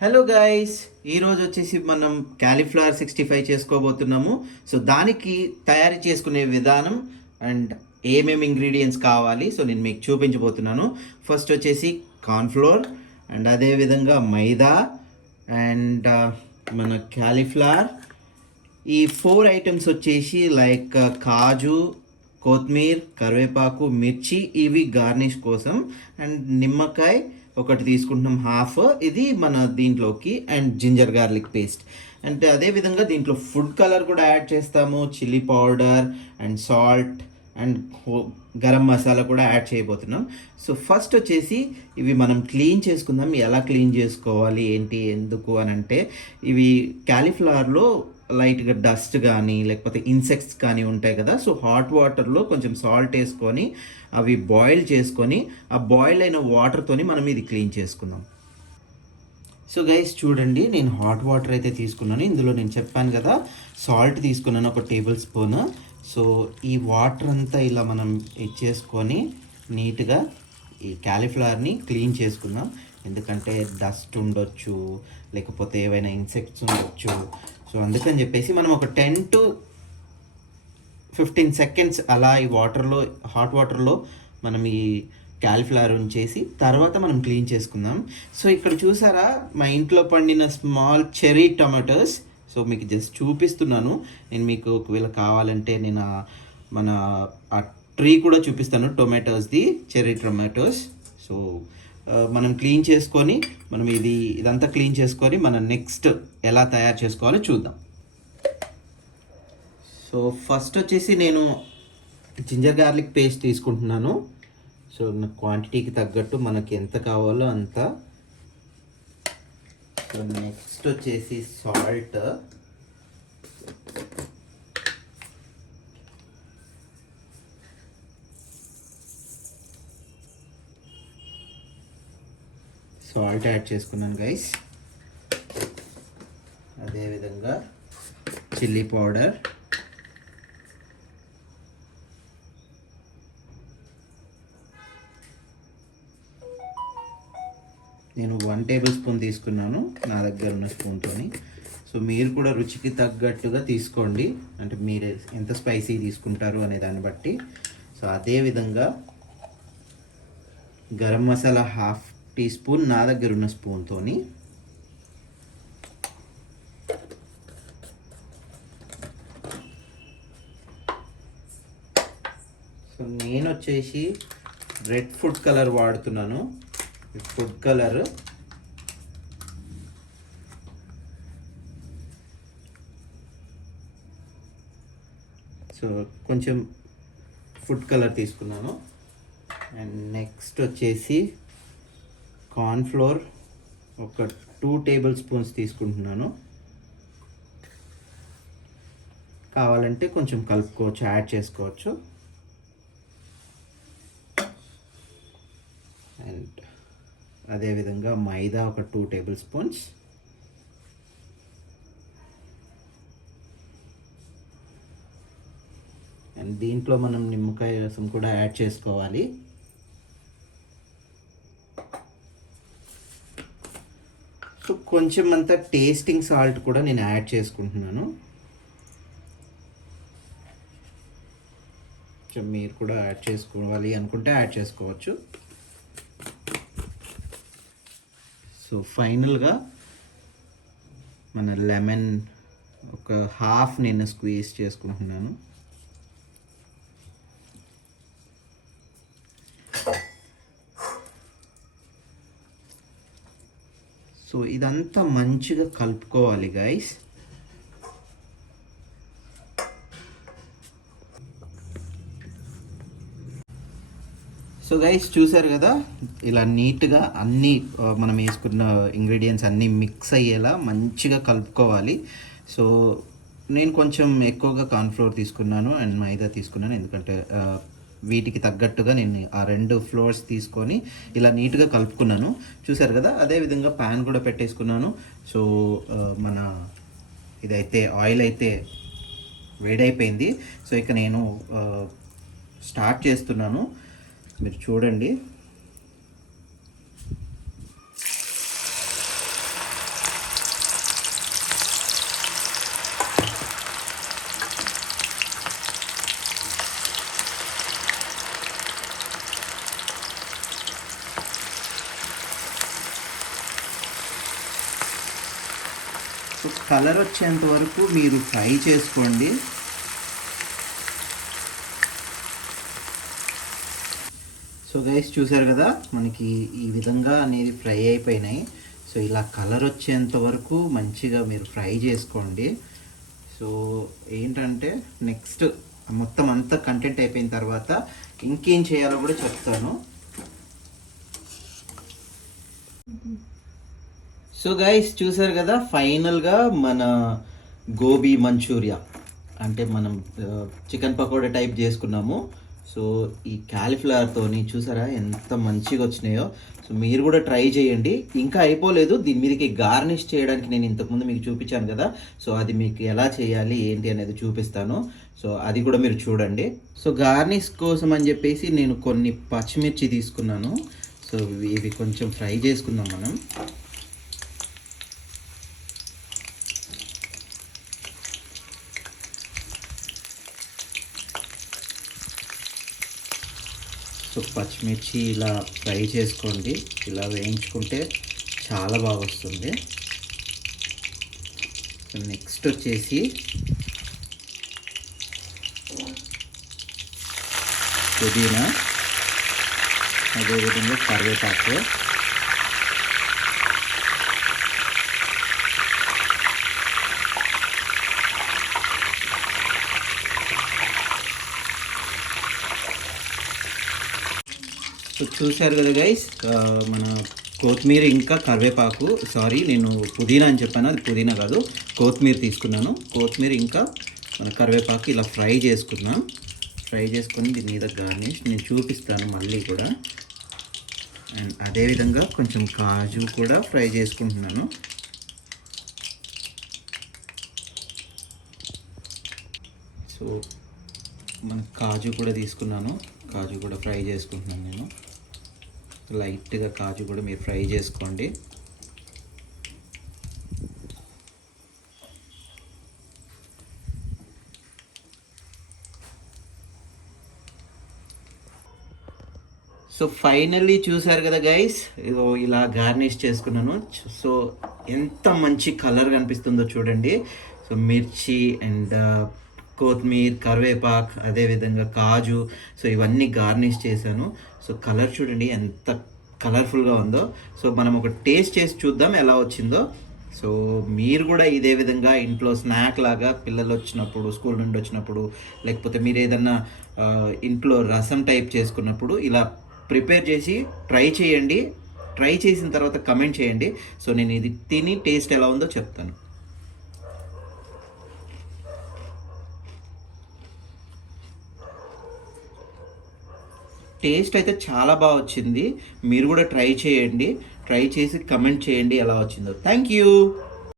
Hello guys, ఈరోజు వచ్చేసి మనం క్యాలీఫ్లవర్ 65 చేసుకోబోతున్నాము. సో దానికి తయారీ చేసుకునే విధానం అండ్ ఏమేమి ఇంగ్రీడియంట్స్ కావాలి సో నేను మీకు చూపించబోతున్నాను. ఫస్ట్ వచ్చేసి కార్న్ఫ్లోర్ అండ్ అదేవిధంగా మైదా అండ్ మన క్యాలీఫ్లవర్. ఈ 4 ఐటమ్స్ వచ్చేసి లైక్ కాజు, కొత్తిమీర, కరివేపాకు, మిర్చి, ఇవి గార్నిష్ కోసం. అండ్ నిమ్మకాయ ఒకటి తీసుకుంటున్నాం హాఫ్, ఇది మన దీంట్లోకి. And ginger garlic paste. అంటే అదేవిధంగా దీంట్లో ఫుడ్ కలర్ కూడా యాడ్ చేస్తాము, chilli powder and salt and garam masala కూడా యాడ్ చేయబోతున్నాం. సో ఫస్ట్ వచ్చేసి ఇవి మనం క్లీన్ చేసుకుందాం. ఎలా క్లీన్ చేసుకోవాలి ఏంటి ఎందుకు అని అంటే, ఇవి క్యాలీఫ్లవర్లో లైట్గా డస్ట్ కానీ లేకపోతే ఇన్సెక్ట్స్ కానీ ఉంటాయి కదా. సో హాట్ వాటర్లో కొంచెం సాల్ట్ వేసుకొని అవి బాయిల్ చేసుకొని ఆ బాయిల్ అయిన వాటర్తోని మనం ఇది క్లీన్ చేసుకుందాం. సో గైస్ చూడండి, నేను హాట్ వాటర్ అయితే తీసుకున్నాను. ఇందులో నేను చెప్పాను కదా సాల్ట్ తీసుకున్నాను, 1 టేబుల్ స్పూన్. సో ఈ వాటర్ అంతా ఇలా మనం ఇచ్చేసుకొని నీట్గా ఈ క్యాలీఫ్లవర్ని క్లీన్ చేసుకుందాం. ఎందుకంటే డస్ట్ ఉండొచ్చు, లేకపోతే ఏవైనా ఇన్సెక్ట్స్ ఉండొచ్చు. సో అందుకని చెప్పేసి మనం ఒక 10 to 15 సెకండ్స్ అలా ఈ వాటర్లో, హాట్ వాటర్లో మనం ఈ క్యాలీఫ్లవర్ ఉంచేసి తర్వాత మనం క్లీన్ చేసుకుందాం. సో ఇక్కడ చూసారా, మా ఇంట్లో పండిన స్మాల్ చెర్రీ టమాటోస్. సో మీకు జస్ట్ చూపిస్తున్నాను. నేను మీకు ఒకవేళ కావాలంటే నేను మన ఆ ట్రీ కూడా చూపిస్తాను, టొమాటోస్ది, చెర్రీ టొమాటోస్. సో మనం క్లీన్ చేసుకొని మనం ఇదంతా క్లీన్ చేసుకొని మనం నెక్స్ట్ ఎలా తయారు చేసుకోవాలో చూద్దాం. సో ఫస్ట్ వచ్చేసి నేను జింజర్ గార్లిక్ పేస్ట్ తీసుకుంటున్నాను. సో నా క్వాంటిటీకి తగ్గట్టు మనకి ఎంత కావాలో అంత. సో నెక్స్ట్ వచ్చేసి సాల్ట్, యాడ్ చేసుకున్నాను గైస్. అదేవిధంగా చిల్లీ పౌడర్, నేను 1 టేబుల్ స్పూన్ తీసుకున్నాను నా దగ్గర ఉన్న స్పూన్తోని. సో మీరు కూడా రుచికి తగ్గట్టుగా తీసుకోండి, అంటే మీరు ఎంత స్పైసీ తీసుకుంటారు అనే దాన్ని బట్టి. సో అదేవిధంగా గరం మసాలా 1/2 టీ స్పూన్ నా దగ్గర ఉన్న స్పూన్తోని. సో నేను వచ్చేసి రెడ్ ఫుడ్ కలర్ వాడుతున్నాను. ఫుడ్ కలర్ సో కొంచెం ఫుడ్ కలర్ తీసుకున్నాను. అండ్ నెక్స్ట్ వచ్చేసి కార్న్ఫ్లోర్ ఒక 2 టేబుల్ స్పూన్స్ తీసుకుంటున్నాను. కావాలంటే కొంచెం కలుపుకోవచ్చు, యాడ్ చేసుకోవచ్చు. అండ్ అదేవిధంగా మైదా ఒక 2 టేబుల్ స్పూన్స్. అండ్ దీంట్లో మనం నిమ్మకాయ రసం కూడా యాడ్ చేసుకోవాలి. సో కొంచెం అంతా టేస్టింగ్ సాల్ట్ కూడా నేను యాడ్ చేసుకుంటున్నాను. మీరు కూడా యాడ్ చేసుకోవాలి అనుకుంటే యాడ్ చేసుకోవచ్చు. సో ఫైనల్గా మన లెమన్ ఒక 1/2 నేను స్క్వీజ్ చేసుకుంటున్నాను. సో ఇదంతా మంచిగా కలుపుకోవాలి గైస్. సో గైస్ చూసారు కదా, ఇలా నీట్గా అన్నీ మనం వేసుకున్న ఇంగ్రీడియంట్స్ అన్నీ మిక్స్ అయ్యేలా మంచిగా కలుపుకోవాలి. సో నేను కొంచెం ఎక్కువగా కార్న్ఫ్లోర్ తీసుకున్నాను అండ్ మైదా తీసుకున్నాను, ఎందుకంటే వీటికి తగ్గట్టుగా నేను ఆ 2 ఫ్లోర్స్ తీసుకొని ఇలా నీట్గా కలుపుకున్నాను. చూసారు కదా, అదేవిధంగా ప్యాన్ కూడా పెట్టేసుకున్నాను. సో మన ఇదైతే ఆయిల్ అయితే వేడైపోయింది. సో ఇక నేను స్టార్ట్ చేస్తున్నాను, మీరు చూడండి. సో కలర్ వచ్చేంత వరకు మీరు ఫ్రై చేసుకోండి. సో గైస్ చూసారు కదా, మనకి ఈ విధంగా అనేది ఫ్రై అయిపోయినాయి. సో ఇలా కలర్ వచ్చేంత వరకు మంచిగా మీరు ఫ్రై చేసుకోండి. సో ఏంటంటే నెక్స్ట్ మొత్తం అంతా కంటెంట్ అయిపోయిన తర్వాత ఇంకేం చేయాలో కూడా చెప్తాను. సో గైస్ చూసారు కదా, ఫైనల్గా మన గోబీ మంచూరియా అంటే మనం చికెన్ పకోడా టైప్ చేసుకున్నాము. సో ఈ క్యాలీఫ్లవర్తోని చూసారా ఎంత మంచిగా వచ్చినాయో. సో మీరు కూడా ట్రై చేయండి. ఇంకా అయిపోలేదు, దీని మీదకి గార్నిష్ చేయడానికి నేను ఇంతకుముందు మీకు చూపించాను కదా, సో అది మీకు ఎలా చేయాలి ఏంటి అనేది చూపిస్తాను. సో అది కూడా మీరు చూడండి. సో గార్నిష్ కోసం అని చెప్పేసి నేను కొన్ని పచ్చిమిర్చి తీసుకున్నాను. సో ఇవి కొంచెం ఫ్రై చేసుకుందాం మనం. సో పచ్చిమిర్చి ఇలా ఫ్రై చేసుకోండి, ఇలా వేయించుకుంటే చాలా బాగా వస్తుంది. సో నెక్స్ట్ వచ్చేసి పుదీనా, అదేవిధంగా కరివేపాకు, సో చూశారు కదా గైస్, మన కొత్తిమీర ఇంకా కరివేపాకు, సారీ నేను పుదీనా అని చెప్పాను, అది పుదీనా కాదు, కొత్తిమీర తీసుకున్నాను. కొత్తిమీర ఇంకా మన కరివేపాకు ఇలా ఫ్రై చేసుకున్నాం. ఫ్రై చేసుకొని దీని మీద గార్నిష్ నేను చూపిస్తాను మళ్ళీ కూడా. అండ్ అదేవిధంగా కొంచెం కాజు కూడా ఫ్రై చేసుకుంటున్నాను. సో మన కాజు కూడా తీసుకున్నాను, కాజు కూడా ఫ్రై చేసుకుంటున్నాను నేను. లైట్గా కాజు కూడా మీరు ఫ్రై చేసుకోండి. సో ఫైనల్లీ చూసారు కదా గైస్, ఇదో ఇలా గార్నిష్ చేసుకున్నాను. సో ఎంత మంచి కలర్ కనిపిస్తుందో చూడండి. సో మిర్చి అండ్ కొత్తిమీర, కరివేపాకు, అదేవిధంగా కాజు, సో ఇవన్నీ గార్నిష్ చేశాను. సో కలర్ చూడండి ఎంత కలర్ఫుల్గా ఉందో. సో మనం ఒక టేస్ట్ చేసి చూద్దాం ఎలా వచ్చిందో. సో మీరు కూడా ఇదే విధంగా ఇంట్లో స్నాక్ లాగా పిల్లలు వచ్చినప్పుడు, స్కూల్ నుండి వచ్చినప్పుడు, లేకపోతే మీరు ఏదన్నా ఇంట్లో రసం టైప్ చేసుకున్నప్పుడు ఇలా ప్రిపేర్ చేసి ట్రై చేయండి. ట్రై చేసిన తర్వాత కమెంట్ చేయండి. సో నేను ఇది తిని టేస్ట్ ఎలా ఉందో చెప్తాను. టేస్ట్ అయితే చాలా బాగా వచ్చింది. మీరు కూడా ట్రై చేయండి. ట్రై చేసి కమెంట్ చేయండి ఎలా వచ్చిందో. Thank you.